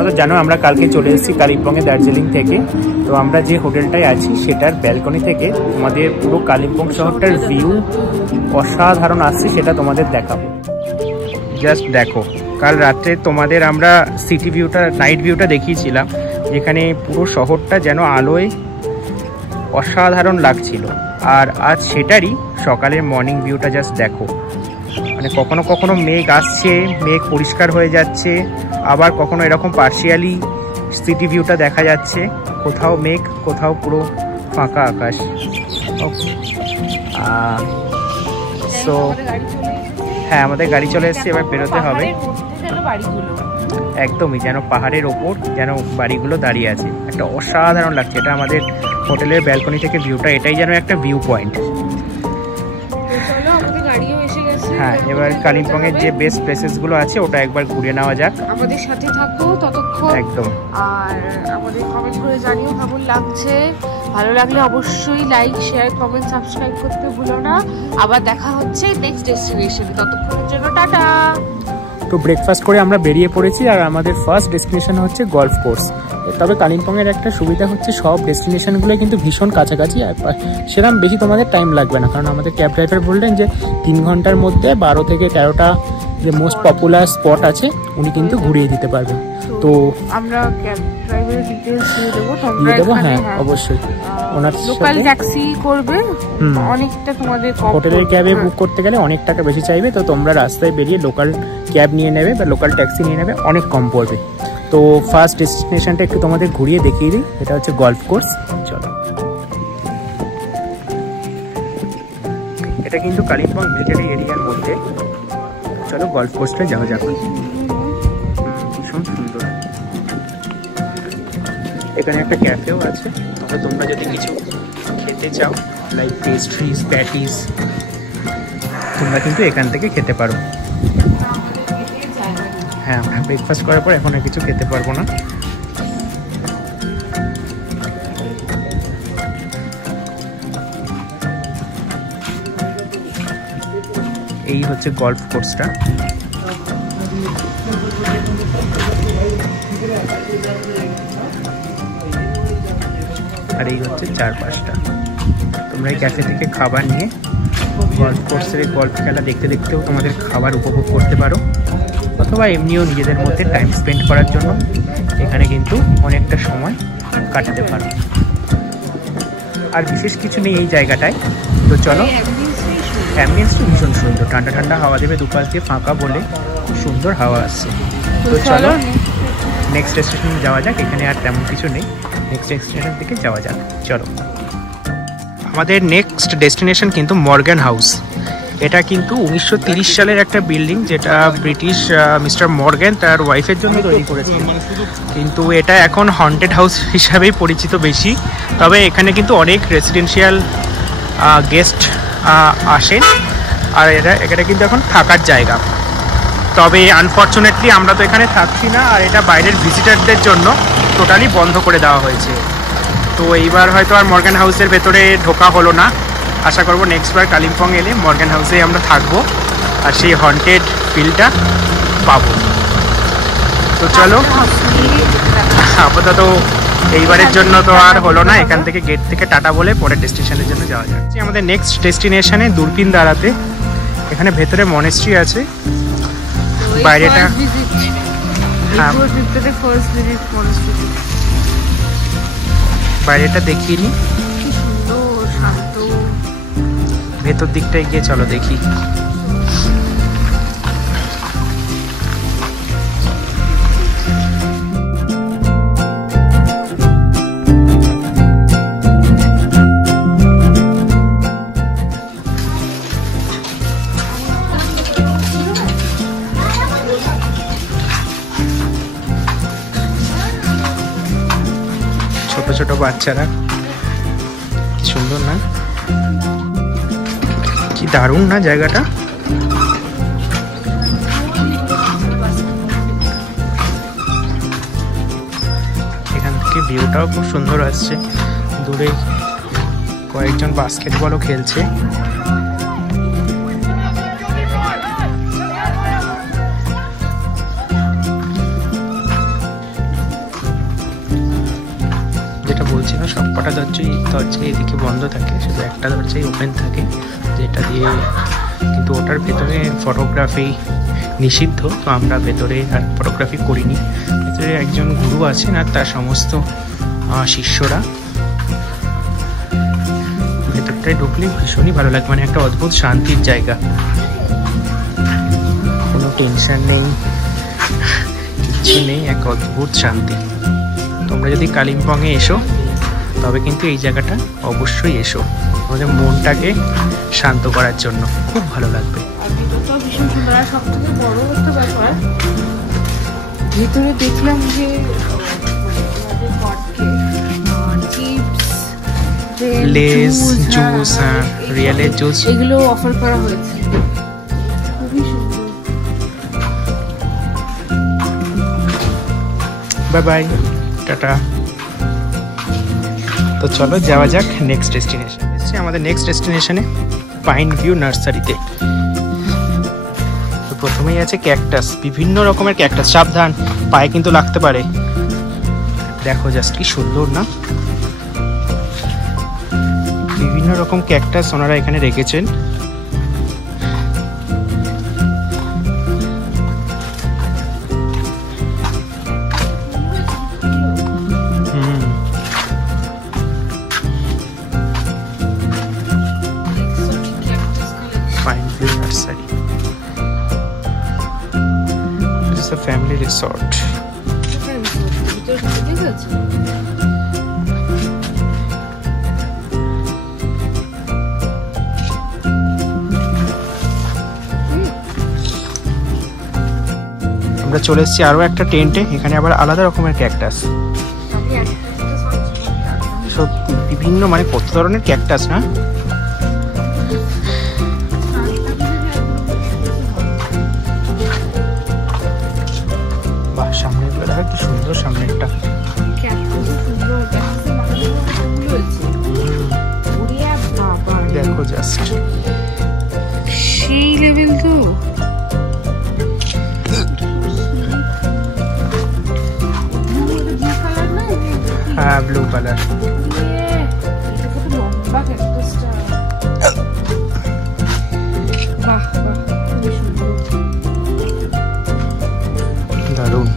তোমরা তো জানো আমরা কালকে চলে এসেছি কালিম্পংয়ে দার্জিলিং থেকে। তো আমরা যে হোটেলটায় আছি সেটার ব্যালকনি থেকে তোমাদের পুরো কালিম্পং শহরটার ভিউ অসাধারণ আসছে, সেটা তোমাদের দেখাবো। জাস্ট দেখো, কাল রাত্রে তোমাদের আমরা সিটি ভিউটা, নাইট ভিউটা দেখিয়েছিলাম, যেখানে পুরো শহরটা যেন আলোয় অসাধারণ লাগছিল। আর আজ সেটারই সকালের মর্নিং ভিউটা জাস্ট দেখো, মানে কখনো কখনো মেঘ আসছে, মেঘ পরিষ্কার হয়ে যাচ্ছে, আবার কখনো এরকম পার্শিয়ালি সিটি ভিউটা দেখা যাচ্ছে, কোথাও মেঘ কোথাও পুরো ফাঁকা আকাশ। সো হ্যাঁ, আমাদের গাড়ি চলে এসেছে, এবার বেরোতে হবে। একদমই যেন পাহাড়ের ওপর যেন বাড়িগুলো দাঁড়িয়ে আছে, একটা অসাধারণ লাগছে। এটা আমাদের হোটেলের ব্যালকনি থেকে ভিউটা, এটাই যেন একটা ভিউ পয়েন্ট। হ্যাঁ, এবার কালিম্পংয়ের যে বেস্ট প্লেসেসগুলো আছে ওটা একবার ঘুরে নেওয়া যাক। আমাদের সাথে থাকো ততক্ষণ। একদম। আর আমাদের কমেন্ট করে জানিও কেমন লাগছে। ভালো লাগলে অবশ্যই লাইক, শেয়ার, কমেন্ট, সাবস্ক্রাইব করতে ভুলো না। আবার দেখা হচ্ছে নেক্সট ডেস্টিনেশনে, ততক্ষণের জন্য টাটা। তো ব্রেকফাস্ট করে আমরা বেরিয়ে পড়েছি, আর আমাদের ফার্স্ট ডেস্টিনেশন হচ্ছে গলফ কোর্স। তবে কালিম্পংয়ের একটা সুবিধা হচ্ছে সব ডেস্টিনেশনগুলো কিন্তু ভীষণ কাছাকাছি, আর সেরকম বেশি তোমাদের টাইম লাগবে না, কারণ আমাদের ক্যাব ড্রাইভার বললেন যে 3 ঘন্টার মধ্যে 12 থেকে 13টা যে মোস্ট পপুলার স্পট আছে উনি কিন্তু ঘুরিয়ে দিতে পারবেন। তো আমরা ক্যাব ড্রাইভারের ডিটেইলস দিয়ে দেবো, দিয়ে দেবো। হ্যাঁ অবশ্যই, ওনার লোকাল ট্যাক্সি করবে, অনেকটা তোমাদের হোটেলের ক্যাবে বুক করতে গেলে অনেক টাকা বেশি চাইবে, তো তোমরা রাস্তায় বেরিয়ে লোকাল ক্যাব নিয়ে নেবে বা লোকাল ট্যাক্সি নিয়ে নেবে, অনেক কম পড়বে। তো ফার্স্ট ডেস্টিনেশনটা একটু তোমাদের ঘুরিয়ে দেখিয়ে দিই, এটা হচ্ছে গলফ কোর্স। চলো, এটা কিন্তু কালিম্পং মিলিটারি এরিয়ার মধ্যে। চলো গলফ কোর্সটা যাওয়া যাক। ভীষণ সুন্দর, এখানে একটা ক্যাফেও আছে, তবে তোমরা যদি কিছু খেতে চাও লাইক পেস্ট্রিজ, প্যাটিস, তোমরা কিন্তু এখান থেকে খেতে পারো। হ্যাঁ, ব্রেকফাস্ট করার পর এখন আর কিছু খেতে পারবো না। এই হচ্ছে গলফ কোর্সটা। আর এই হচ্ছে চারপাশটা। তোমরা এই ক্যাফে থেকে খাবার নিয়ে গলফ কোর্সের গলফ খেলা দেখতে দেখতেও তোমাদের খাবার উপভোগ করতে পারো, অথবা এমনিও নিজেদের মধ্যে টাইম স্পেন্ড করার জন্য এখানে কিন্তু অনেকটা সময় কাটাতে পারো। আর বিশেষ কিছু নেই এই জায়গাটায়। তো চলো, অ্যাম্বিয়েন্সটা ভীষণ সুন্দর, ঠান্ডা ঠান্ডা হাওয়া দেবে, দুপাশ দিয়ে ফাঁকা বলে খুব সুন্দর হাওয়া আসছে। তো চলো নেক্সট ডেস্টিনেশনে যাওয়া যাক। এখানে আর তেমন কিছু নেই, নেক্সট ডেস্টিনেশন থেকে যাওয়া যাক। চলো, আমাদের নেক্সট ডেস্টিনেশন কিন্তু মর্গ্যান হাউস। এটা কিন্তু 1930 সালের একটা বিল্ডিং, যেটা ব্রিটিশ মিস্টার মর্গ্যান তার ওয়াইফের জন্য তৈরি করেছিলেন। কিন্তু এটা এখন হন্টেড হাউস হিসাবেই পরিচিত বেশি। তবে এখানে কিন্তু অনেক রেসিডেন্সিয়াল গেস্ট আসেন, আর এটা কিন্তু এখন থাকার জায়গা। তবে আনফর্চুনেটলি আমরা তো এখানে থাকছি না, আর এটা বাইরের ভিজিটারদের জন্য টোটালি বন্ধ করে দেওয়া হয়েছে। তো এইবার হয়তো আর মর্গ্যান হাউসের ভেতরে ঢোকা হলো না। আশা করবো নেক্সট বার কালিম্পং এলে মর্গ্যান হাউসেই আমরা থাকবো আর সেই হন্টেড ফিলটা পাবো। তো চলো, আপাতত এইবারের জন্য তো আর হলো না, এখান থেকে গেট থেকে টাটা বলে পরের ডেস্টিনেশনের জন্য যাওয়া যাচ্ছে। আমাদের নেক্সট ডেস্টিনেশনে দুরপিন দাঁড়াতে। এখানে ভেতরে মনেস্ট্রি আছে, বাইরেটা বাইরেটা দেখিয়ে নি, ভেতর দিকটায় গিয়ে চলো দেখি। ছোট ছোট বাচ্চারা, সুন্দর না? কি দারুণ না জায়গাটা। এখান থেকে ভিউটাও খুব সুন্দর আসছে, দূরে কয়েকজন বাস্কেটবলও খেলছে। সবকটা দরজাই এদিকে বন্ধ থাকে, শুধু একটা দরজাই ওপেন থাকে, যেটা দিয়ে কিন্তু ওটার ভেতরে ফটোগ্রাফি নিষিদ্ধ। তো আমরা ভেতরে আর ফটোগ্রাফি করিনি। ভেতরে একজন গুরু আছেন আর তার সমস্ত শিষ্যরা। ভেতরটায় ঢুকলে ভীষণই ভালো লাগে, মানে একটা অদ্ভুত শান্তির জায়গা, কোনো টেনশন নেই, কিচ্ছু নেই, এক অদ্ভুত শান্তি। তোমরা যদি কালিম্পংয়ে এসো তবে কিন্তু এই জায়গাটা অবশ্যই এসো, আমাদের মনটাকে শান্ত করার জন্য খুব ভালো লাগবে। ভীষণ সুন্দর। আর সব থেকে বড় একটা ব্যাপার, ভেতরে দেখলাম যে লেস, জুস, রিয়েলের জুস এগুলো অফার করা হয়েছে, খুবই সুন্দর। Bye bye, tata. তো চলো যাওয়া যাক নেক্সট ডেস্টিনেশন। এসেছি আমাদের নেক্সট ডেস্টিনেশনে, পাইন ভিউ নার্সারিতে। তো প্রথমেই আছে ক্যাকটাস, বিভিন্ন রকমের ক্যাকটাস। সাবধান, পায়ে কিন্তু লাগতে পারে। দেখো জাস্ট কি সুন্দর না, বিভিন্ন রকম ক্যাকটাস ওনারা এখানে রেখেছেন। Family resort. আমরা চলে এসেছি আরো একটা টেন্টে, এখানে আবার আলাদা রকমের ক্যাকটাস। সত্যি বিভিন্ন, মানে কত ধরনের ক্যাকটাস না। বাহ, সামনের গুলো দেখো কি সুন্দর, সামনেরটা দেখো জাস্ট সেই লেভেল। তো হ্যাঁ, ব্লু কালার। দারুণ।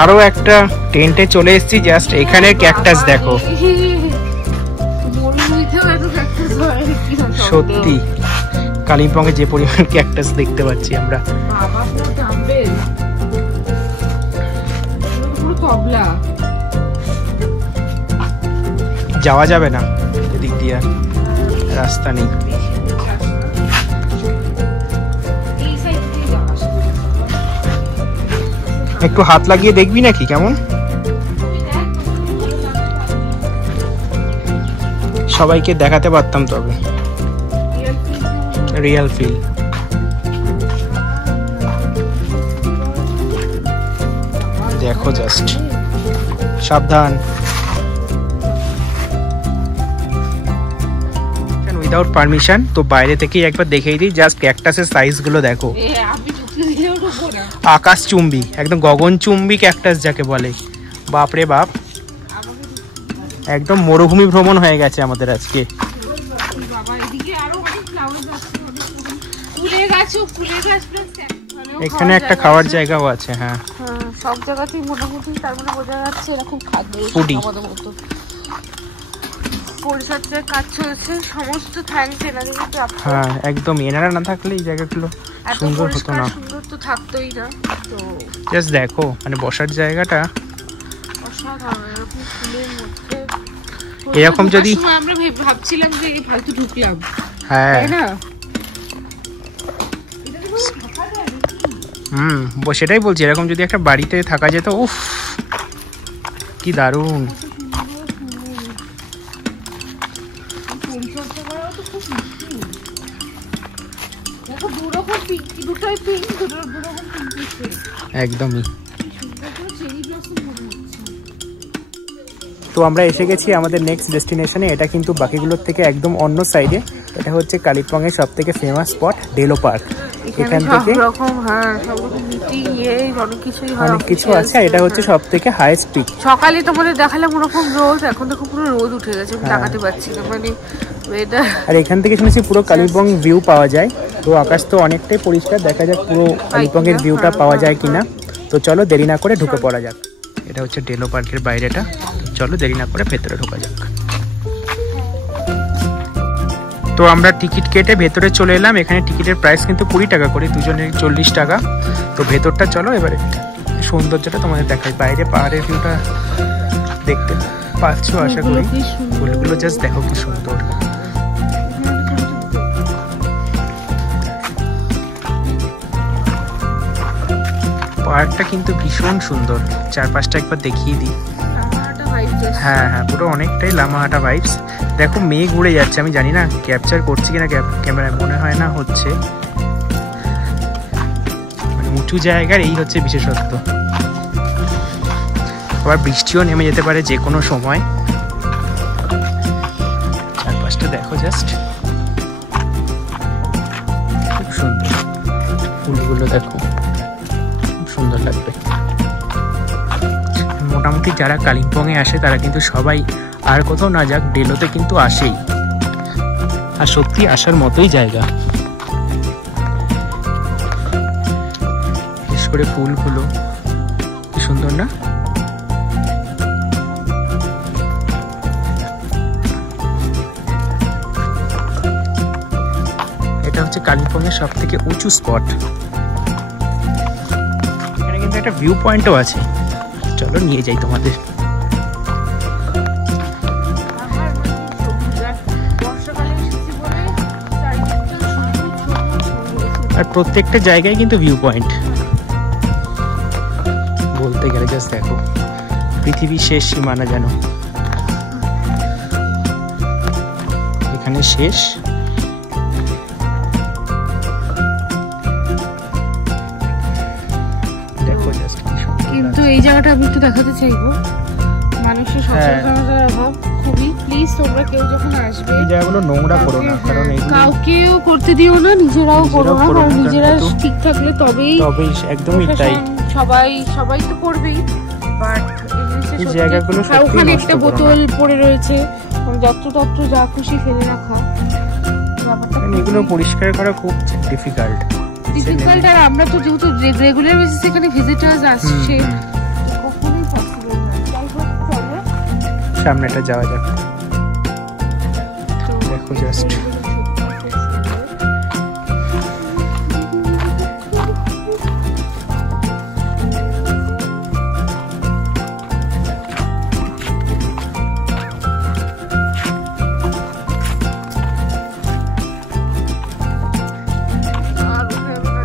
আরো একটা টেন্টে চলে এসেছি, জাস্ট এখানে ক্যাকটাস দেখো, সত্যি কালিম্পংয়ে যে পরিমাণ ক্যাকটাস দেখতে পাচ্ছি আমরা। যাওয়া যাবে না এদিক দিয়ে, রাস্তা নেই। একটু হাত লাগিয়ে দেখবি নাকি কেমন? সবাইকে দেখাতে পারতাম, তবে রিয়েল ফিল। দেখো জাস্ট, সাবধান। উইদাউট পারমিশন, তো বাইরে থেকেই একবার দেখিয়ে দিই, জাস্ট ক্যাকটাসের সাইজ গুলো দেখো, আকাশ চুম্বি, একদম গগন চুম্বি ক্যাকটাস যাকে বলে। বাপরে বাপ, একদম মরুভূমি ভ্রমণ হয়ে গেছে আমাদের আজকে। এখানে একটা খাওয়ার জায়গাও আছে। হ্যাঁ, সব জায়গাতেই মোটামুটি, তার মানে বোঝা যাচ্ছে এরকম খাদ্য আমাদের মতো পরিচর্যার কাজ চলছে। সমস্ত থ্যাঙ্কস এনাদের। হ্যাঁ, একদম এনারা না থাকলে এই জায়গাগুলো সুন্দর হতো না, সুন্দর তো থাকতোই না। তো জাস্ট দেখো, মানে বসার জায়গাটা অসাধারণ। এরকম ফুলের মধ্যে, এরকম যদি আমরা ভাবছিলাম যে এই ফালতু ঢুকলাম, হ্যাঁ তাই না? সেটাই বলছি, এরকম যদি একটা বাড়িতে থাকা যেত, উফ কি দারুণ। একদমই। তো আমরা এসে গেছি আমাদের নেক্সট ডেস্টিনেশনে। এটা কিন্তু বাকিগুলোর থেকে একদম অন্য সাইডে। এটা হচ্ছে কালিম্পংয়ের সব থেকে ফেমাস স্পট ডেলো পার্ক। এখান থেকে অনেক কিছু আছে। আর এটা হচ্ছে সব থেকে হাইস্ট পিক। সকালে তোমাদের দেখালাম ওরকম রোদ, এখন দেখো পুরো রোদ উঠে গেছে, তাকাতে পারছি না মানে ওয়েদার। আর এখান থেকে শুনেছি পুরো কালিম্পং ভিউ পাওয়া যায়। তো আকাশ তো অনেকটাই পরিষ্কার, দেখা যাক পুরো কালিম্পং এর ভিউটা পাওয়া যায় কিনা। তো চলো দেরি না করে ঢুকে পড়া যাক। এটা হচ্ছে ডেলো পার্কের বাইরেটা, চলো দেরি না করে ভেতরে ঢোকা যাক। তো আমরা টিকিট কেটে ভেতরে চলে এলাম। এখানে টিকিটের প্রাইস কিন্তু 20 টাকা করে, দুজনের 40 টাকা। তো ভেতরটা চলো এবারে সৌন্দর্যটা তোমাদের দেখাই। বাইরে পাহাড়ের ভিউটা দেখতে পাচ্ছ আশা করি। ফুলগুলো জাস্ট দেখো কি সুন্দর। পাহাড়টা কিন্তু ভীষণ সুন্দর, চারপাশটা একবার দেখিয়ে দিই। হ্যাঁ হ্যাঁ, পুরো অনেকটাই লামাহাটা ভাইবস। দেখো মেঘ উড়ে যাচ্ছে, আমি জানি না ক্যাপচার করছি কিনা ক্যামেরায়, মনে হয় না হচ্ছে। মানে উঁচু জায়গার এই হচ্ছে বিশেষত্ব। আবার বৃষ্টিও নেমে যেতে পারে যে কোনো সময়। চারপাশটা দেখো জাস্ট, খুব সুন্দর। ফুলগুলো দেখো, খুব সুন্দর লাগবে। মোটামুটি যারা কালিম্পংয়ে আসে তারা কিন্তু সবাই আর কোথাও না যাক, ডেলোতে কিন্তু আসেই। আর সত্যি আসার মতোই জায়গা, বিশেষ করে ফুলগুলো কি সুন্দর না। এটা হচ্ছে কালিম্পংয়ের সব থেকে উঁচু স্পট। এখানে কিন্তু একটা ভিউ পয়েন্টও আছে, চলো নিয়ে যাই তোমাদের। আর প্রত্যেকটা জায়গায় কিন্তু ভিউ পয়েন্ট বলতে গেলে জাস্ট দেখো, পৃথিবীর শেষ সীমানা যেন এখানে শেষ। দেখো জাস্ট কিন্তু এই জায়গাটা আমি একটু দেখাতে চাইবো, মানুষের সচেতনতার অভাব খুবই। প্লিজ তোমরা কেউ যখন আসবে এই জায়গাগুলো নোংরা করো না, কারণ কাউকেও করতে দিও না, নিজেরাও করো না। কারণ নিজেরা ঠিক থাকলে তবেই একদমই তাই। সবাই তো করবেই, বাট এই জায়গাগুলো ওখানে একটা বোতল পড়ে রয়েছে, যত্র যা খুশি ফেলে রাখা, এগুলো পরিষ্কার করা খুব ডিফিকাল্ট। আর আমরা তো যেহেতু রেগুলার বেসিসে এখানে ভিজিটার্স আসছে, কখনোই পসিবল না। যাই হোক চলো সামনেটা যাওয়া যাক। দেখো জাস্ট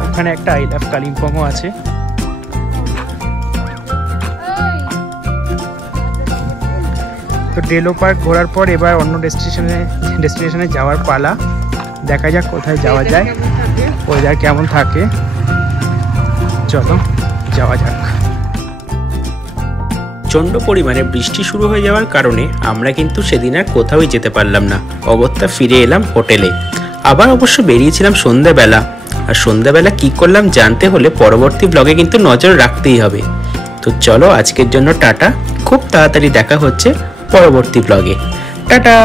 ওখানে একটা আই লাভ কালিম্পংও আছে। তো ডেলো পার্ক ঘোরার পর এবার অন্য ডেস্টিনেশনে যাওয়ার পালা। দেখা যাক কোথায় যাওয়া যায়, ওয়েদার কেমন থাকে। চলো যাওয়া যাক। প্রচণ্ড পরিমাণে বৃষ্টি শুরু হয়ে যাওয়ার কারণে আমরা কিন্তু সেদিন আর কোথাওই যেতে পারলাম না। অগত্যা ফিরে এলাম হোটেলে। আবার অবশ্য বেরিয়েছিলাম সন্ধ্যাবেলা। আর সন্ধ্যাবেলা কি করলাম জানতে হলে পরবর্তী ব্লগে কিন্তু নজর রাখতেই হবে। তো চলো আজকের জন্য টাটা, খুব তাড়াতাড়ি দেখা হচ্ছে পরবর্তী ব্লগে। টাটা।